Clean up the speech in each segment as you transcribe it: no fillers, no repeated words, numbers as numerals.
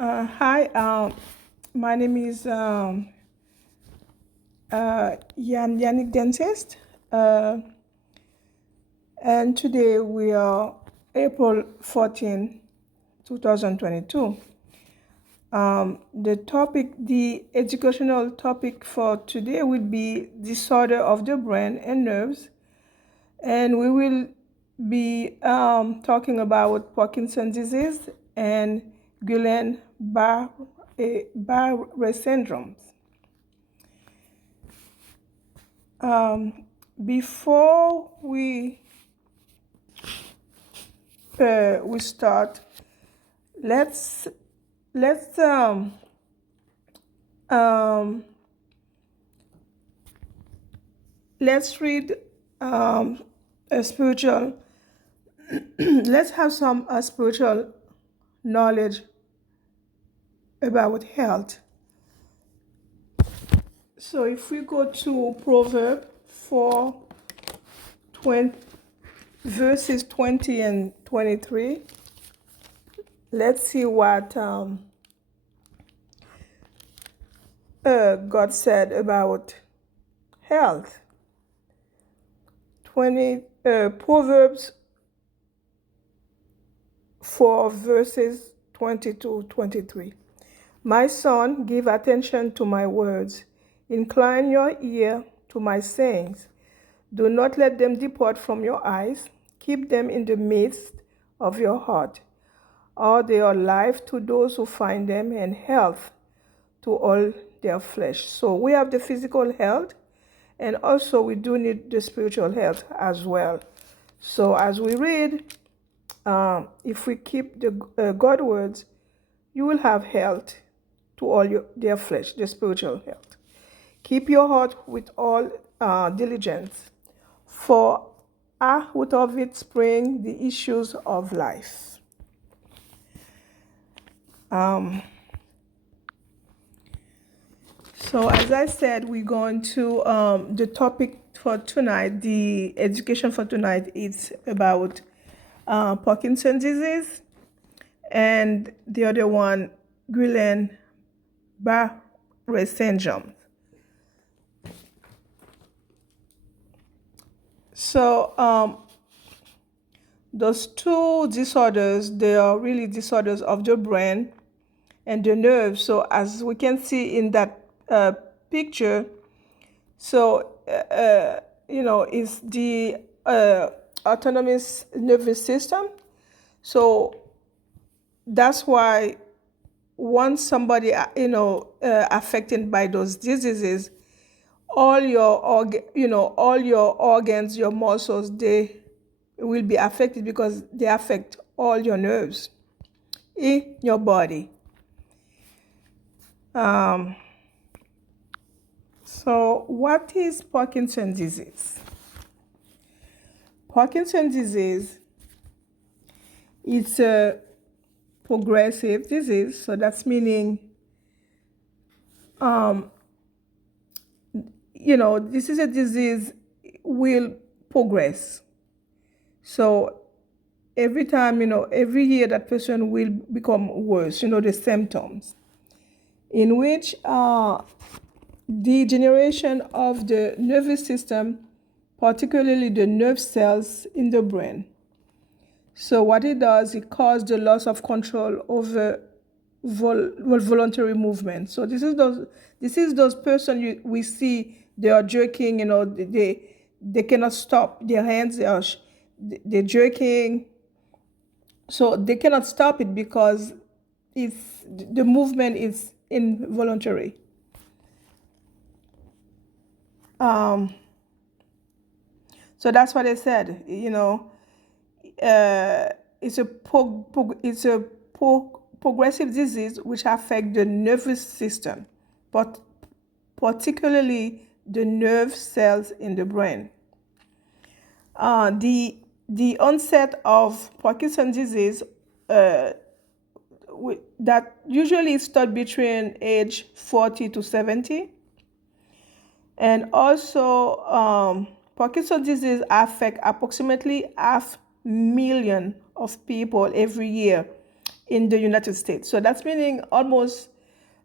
Hi, my name is Yannick Dentist, uh, and today we are April 14, 2022. The educational topic for today will be disorder of the brain and nerves, and we will be talking about Parkinson's disease and Guillain-Barré syndrome. Before we start, let's let's um, let's read a spiritual. Let's have some spiritual knowledge about health. So if we go to Proverb 4, 20, verses 20 and 23, let's see what God said about health. 20 Proverbs 4 verses 20 to 23. My son, give attention to my words. Incline your ear to my sayings. Do not let them depart from your eyes. Keep them in the midst of your heart. Are they are life to those who find them and health to all their flesh. So we have the physical health, and also we do need the spiritual health as well. So as we read, if we keep the God words, you will have health to all their flesh, the spiritual health. Keep your heart with all diligence, for out of it spring the issues of life. So as I said, we're going to the topic for tonight, the education for tonight is about Parkinson's disease, and the other one, Guillain-Barré syndrome. So those two disorders, they are really disorders of the brain and the nerves. So as we can see in that picture, so is the autonomous nervous system. So that's why once somebody affected by those diseases, all your organs, your muscles, they will be affected because they affect all your nerves in your body. So what is Parkinson's disease? Parkinson's disease is a progressive disease, so that's meaning this is a disease will progress. So every time, every year that person will become worse, the symptoms, in which degeneration of the nervous system, particularly the nerve cells in the brain. So what it does, it causes the loss of control over voluntary movement. So this is those person we see, they are jerking, they cannot stop their hands, they're jerking, so they cannot stop it because the movement is involuntary. So that's what I said. It's a progressive disease which affects the nervous system, but particularly the nerve cells in the brain. The onset of Parkinson's disease that usually starts between age 40 to 70. And also, Parkinson's disease affects approximately 500,000 of people every year in the United States. So that's meaning almost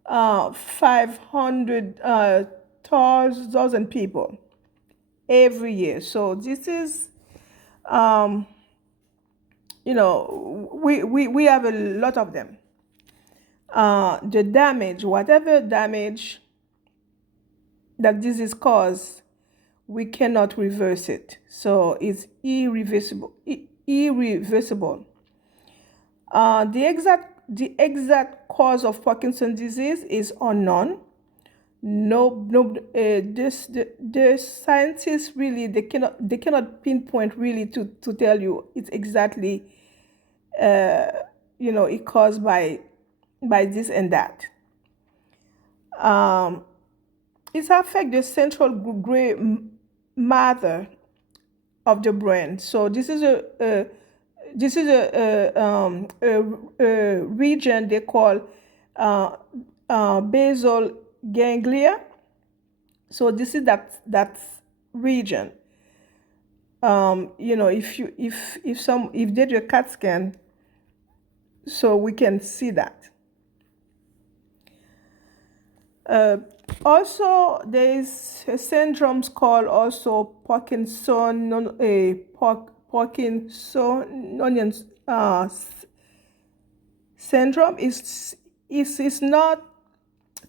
500,000 people every year. So this is, we have a lot of them. The damage, whatever damage that disease causes, we cannot reverse it. So it's irreversible. Irreversible. The exact cause of Parkinson's disease is unknown. The scientists really they cannot pinpoint really to tell you it's exactly it caused by this and that. It affects the central gray matter of the brain. So this is a region they call basal ganglia. So this is that region. If they do a CAT scan, so we can see that. Also, there is a syndrome called also Parkinsonian syndrome. Is not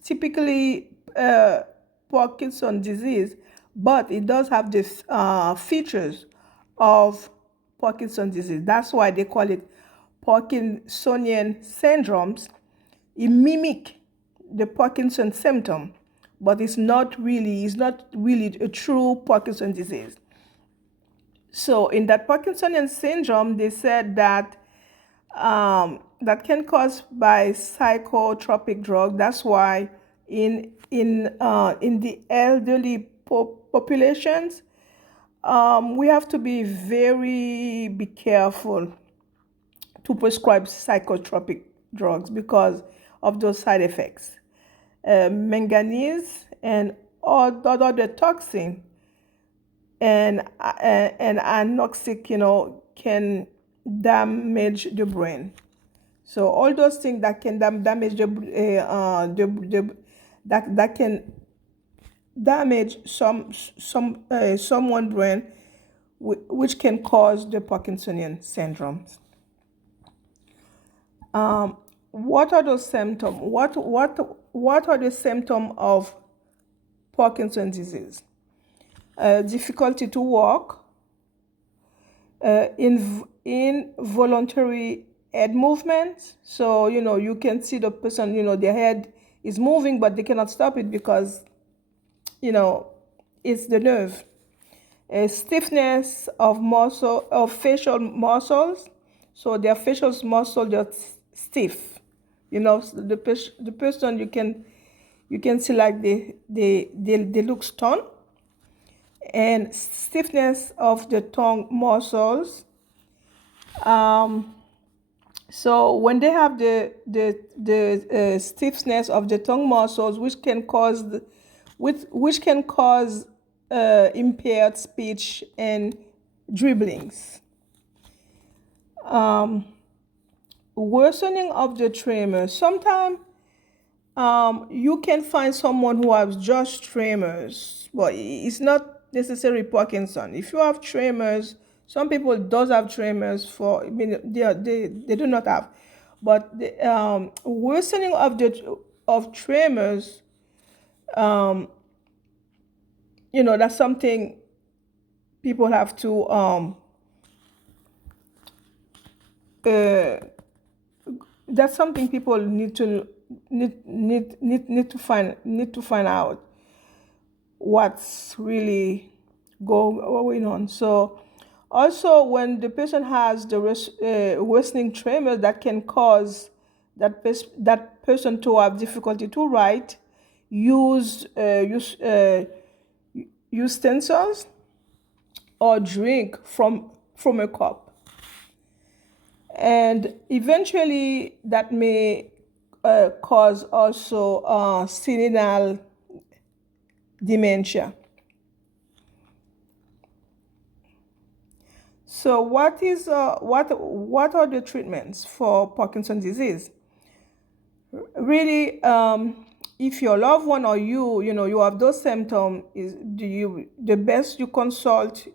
typically Parkinson's disease, but it does have the features of Parkinson's disease. That's why they call it Parkinsonian syndromes. It mimic the Parkinson's symptom, but it's not really a true Parkinson's disease. So in that Parkinsonian syndrome, they said that that can cause by psychotropic drug. That's why in the elderly populations, we have to be careful to prescribe psychotropic drugs because of those side effects. Manganese and other toxin and anoxic, can damage the brain. So all those things that can damage that can damage someone's brain, which can cause the Parkinsonian syndrome. What are those symptoms? What are the symptoms of Parkinson's disease? Difficulty to walk, involuntary head movements. So you can see the person, their head is moving, but they cannot stop it because it's the nerve. Stiffness of facial muscles. So their facial muscles just stiff. The person you can see like they look stunned. And stiffness of the tongue muscles. So when they have the stiffness of the tongue muscles, which can cause impaired speech and dribblings. Worsening of the tremors. Sometimes you can find someone who has just tremors, but it's not necessarily Parkinson. If you have tremors, some people does have tremors they do not have, but the worsening of tremors, that's something people have to that's something people need to find out what's really going on. So also when the person has the worsening tremor, that can cause that person to have difficulty to write, use stencils, or drink from a cup. And eventually that may cause also senile dementia. So what are the treatments for Parkinson's disease? Really, if your loved one or you have those symptoms, the best you consult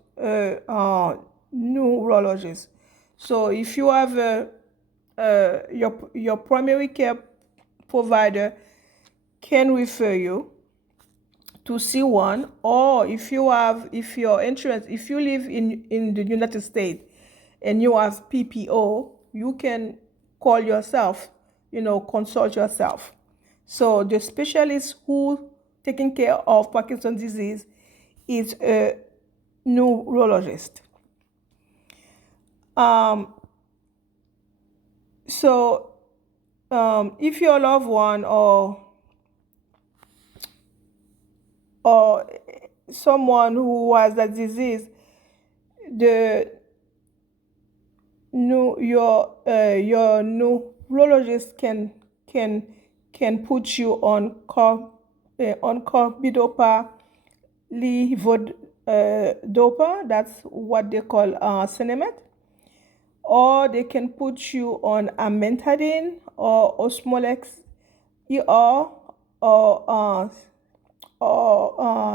neurologist. So if you have your primary care provider can refer you to see one, or if your insurance, if you live in the United States and you have PPO, you can call yourself, consult yourself. So the specialist who taking care of Parkinson's disease is a neurologist. So if your loved one or someone who has that disease, the your neurologist can put you on carbidopa levodopa. That's what they call Cinemet, or they can put you on amantadine or osmolex ER or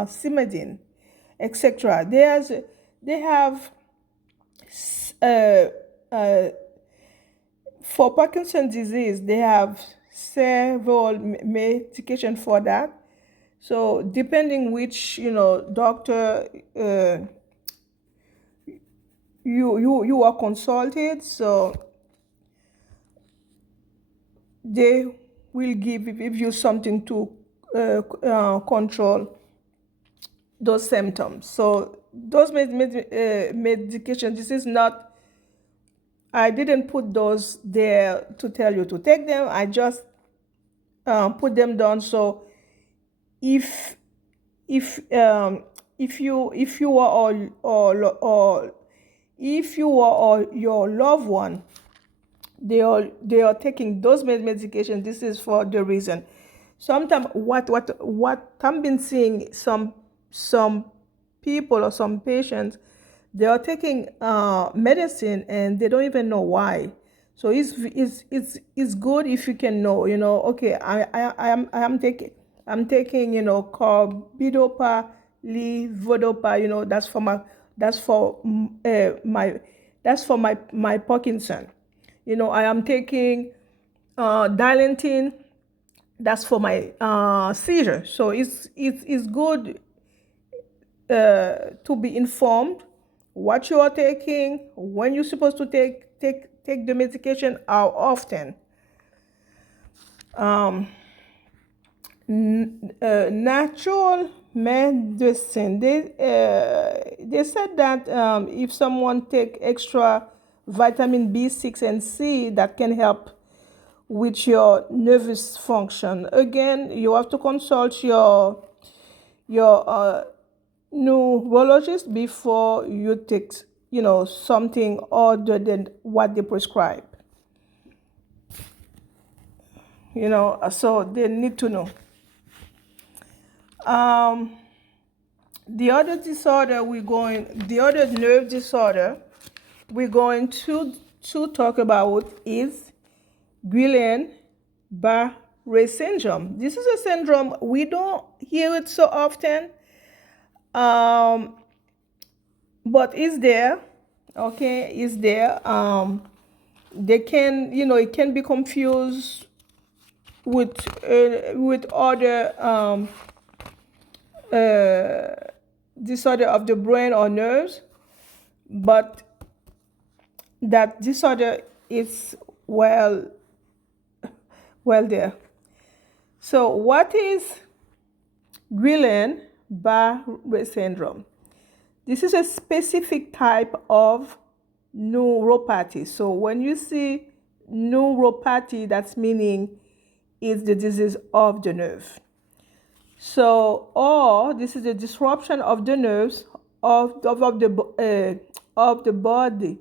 Cimadine, etc. They have uh, uh, for Parkinson's disease, they have several medication for that. So depending which doctor you are consulted, so they will give you something to control those symptoms. So those medications, this is not, I didn't put those there to tell you to take them. I just put them down. So if if you are or if you or your loved one, they are taking those medications, this is for the reason. Sometimes what I've been seeing, some people or some patients, they are taking medicine and they don't even know why. So it's good if you can know, okay, I'm taking, carbidopa levodopa, that's for my that's for my Parkinson. I am taking dilantin, that's for my seizure. So it's good to be informed what you are taking, when you're supposed to take the medication, how often. Natural medicine. They said that if someone take extra vitamin B6 and C, that can help with your nervous function. Again, you have to consult your neurologist before you take something other than what they prescribe. So they need to know. The other nerve disorder we're going to talk about is Guillain-Barré syndrome. This is a syndrome we don't hear it so often, but it's there. Okay, it's there. They can, it can be confused with other disorder of the brain or nerves, but that disorder is well there. So what is Guillain-Barré syndrome? This is a specific type of neuropathy. So when you see neuropathy, that's meaning it's the disease of the nerve. So, or this is a disruption of the nerves of the body.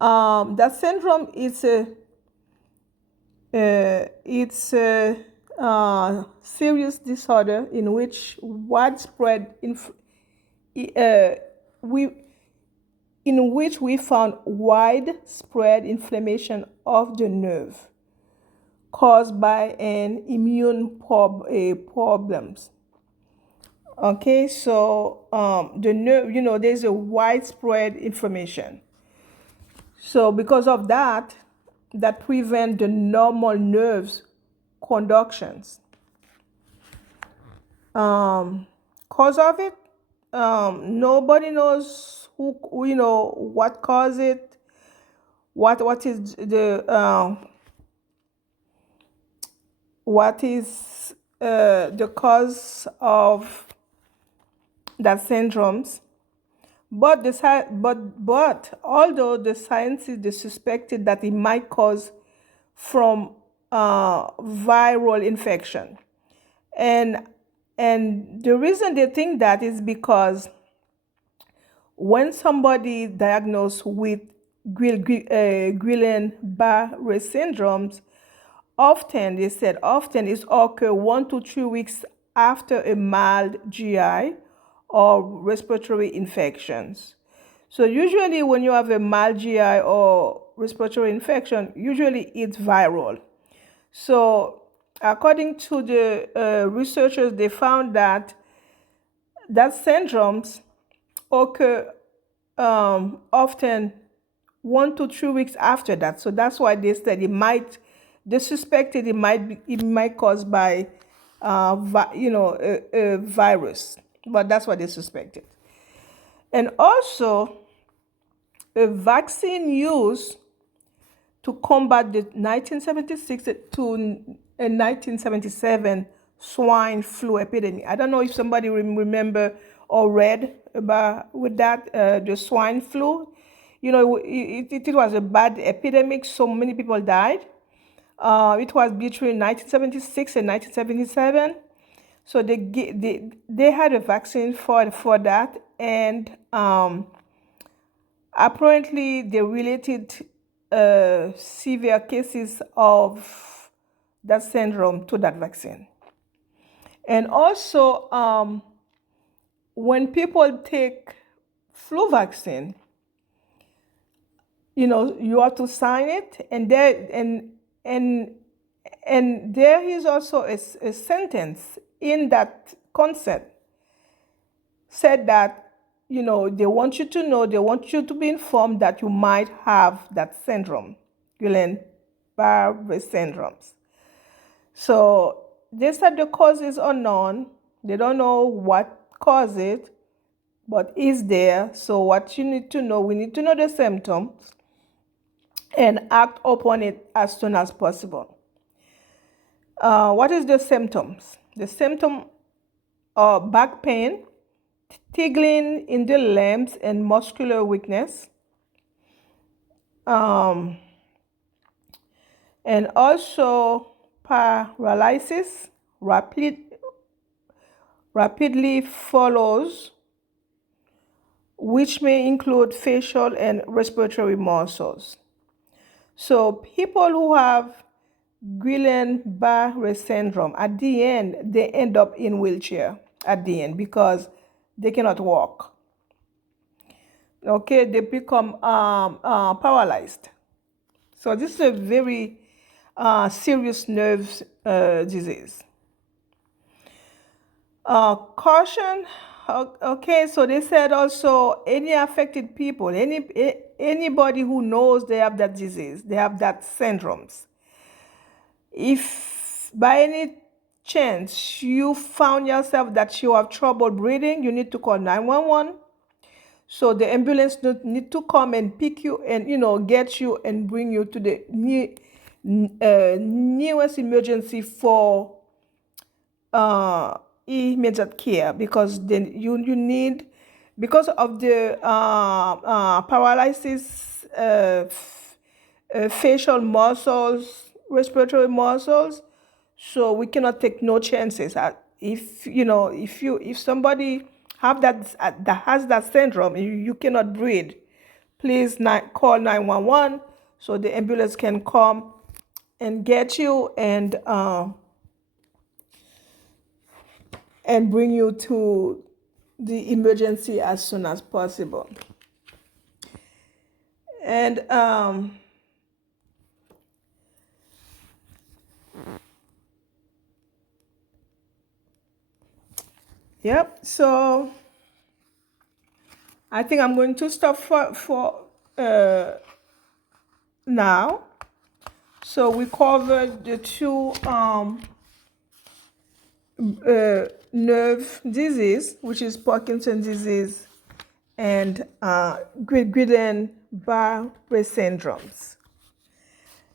That syndrome is it's a serious disorder in which widespread in which we found widespread inflammation of the nerve caused by an immune problems. Okay, so the nerve, there's a widespread inflammation. So because of that, that prevent the normal nerves conductions. Cause of it, nobody knows who what caused it, what is the cause of that syndromes. But although the scientists they suspected that it might cause from viral infection, and the reason they think that is because when somebody diagnosed with Guillain-Barré syndromes, often it's occur 1 to 3 weeks after a mild GI or respiratory infections. So usually when you have a mild GI or respiratory infection, usually it's viral. So according to the researchers, they found that syndromes occur often 1 to 3 weeks after that. So that's why they said they suspected it might caused by a virus, but that's what they suspected. And also a vaccine used to combat the 1976 to 1977 swine flu epidemic. I don't know if somebody remember or read about with that the swine flu. It was a bad epidemic. So many people died. It was between 1976 and 1977. So they had a vaccine for that, and apparently they related severe cases of that syndrome to that vaccine. And also, when people take flu vaccine, you have to sign it, and there is also a sentence in that consent said that they want you to be informed that you might have that syndrome, Guillain-Barré syndromes. So they said the cause is unknown. They don't know what caused it, but is there. So what you need to know, we need to know the symptoms and act upon it as soon as possible. What is the symptoms? The symptom are back pain, tingling in the limbs, and muscular weakness. And also paralysis rapidly follows, which may include facial and respiratory muscles. So people who have Guillain-Barré syndrome, at the end, they end up in wheelchair at the end because they cannot walk. Okay, they become paralyzed. So this is a very serious nerve disease. Caution. Okay, so they said also any affected people, anybody who knows they have that disease, they have that syndromes. If by any chance you found yourself that you have trouble breathing, you need to call 911. So the ambulance need to come and pick you and get you and bring you to the nearest emergency for immediate care, because then you need, because of the paralysis, facial muscles, respiratory muscles. So we cannot take no chances. If somebody have that has that syndrome, you cannot breathe, please call 911 so the ambulance can come and get you and bring you to the emergency as soon as possible. And yep, so I think I'm going to stop for now. So we covered the two nerve disease, which is Parkinson's disease and Guillain-Barré syndromes.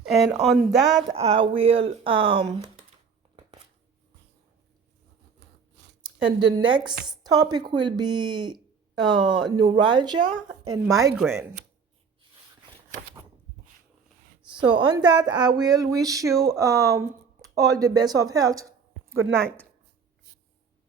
And on that, I will, and the next topic will be neuralgia and migraine. So on that, I will wish you all the best of health. Good night.